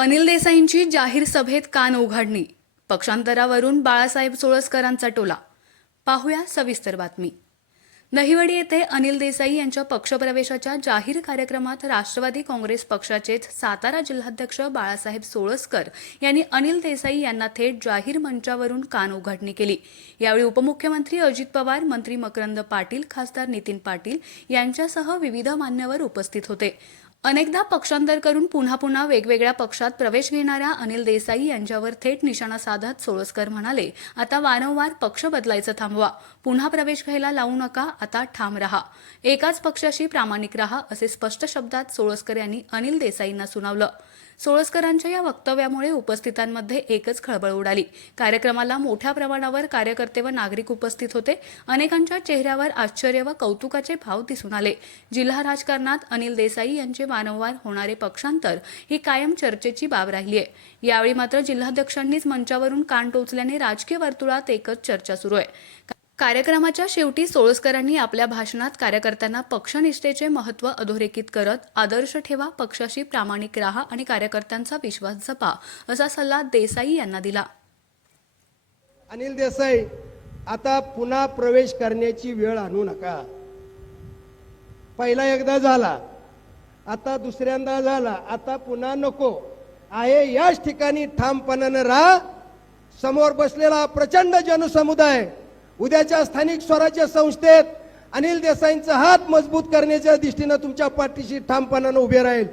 अनिल देसाईंची जाहीर सभेत कान उघडणी. पक्षांतरावरून बाळासाहेब सोळसकरांचा टोला. पाहूया सविस्तर बातमी. दहिवडी येथे अनिल देसाई यांच्या पक्षप्रवेशाच्या जाहीर कार्यक्रमात राष्ट्रवादी काँग्रेस पक्षाचेच सातारा जिल्हाध्यक्ष बाळासाहेब सोळसकर यांनी अनिल देसाई यांना थेट जाहीर मंचावरून कान उघडणी केली. यावेळी उपमुख्यमंत्री अजित पवार मंत्री मकरंद पाटील खासदार नितीन पाटील यांच्यासह विविध मान्यवर उपस्थित होते. अनेकदा पक्षांतर करून पुन्हा पुन्हा वेगवेगळ्या पक्षात प्रवेश घेणाऱ्या अनिल देसाई यांच्यावर थेट निशाणा साधत सोळसकर म्हणाले आता वारंवार पक्ष बदलायचं थांबवा. पुन्हा प्रवेश घ्यायला लावू नका. आता ठाम रहा. एकाच पक्षाशी प्रामाणिक रहा असे स्पष्ट शब्दात सोळसकर यांनी अनिल देसाईंना सुनावलं. सोळसकरांच्या या वक्तव्यामुळे उपस्थितांमध्ये एकच खळबळ उडाली. कार्यक्रमाला मोठ्या प्रमाणावर कार्यकर्ते व नागरिक उपस्थित होते. अनेकांच्या चेहऱ्यावर आश्चर्य व कौतुकाचे भाव दिसून आले. जिल्हा राजकारणात अनिल देसाई यांचे वारंवार होणारे पक्षांतर ही कायम चर्चेची बाब राहिली आहे. यावेळी मात्र जिल्हाध्यक्षांनीच मंचावरून कान टोचल्याने राजकीय वर्तुळात एकच चर्चा सुरू आहे. कार्यक्रमाच्या शेवटी सोळसकरांनी आपल्या भाषणात कार्यकर्त्यांना पक्षनिष्ठेचे महत्त्व अधोरेखित करत आदर्श ठेवा पक्षाशी प्रामाणिक राहा आणि कार्यकर्त्यांचा विश्वास जपा असा सल्ला देसाई यांना दिला. अनिल देसाई आता पुन्हा प्रवेश करण्याची वेळ आणू नका. पहिला एकदा झाला आता दुसऱ्यांदा झाला आता पुन्हा नको. आहे याच ठिकाणी ठामपणानं राहा. समोर बसलेला प्रचंड जनसमुदाय उद्याच्या स्थानिक स्वराज्य संस्थेत अनिल देसाईंचा हात मजबूत करण्याच्या दृष्टीनं तुमच्या पाठीशी ठामपणानं उभे राहील.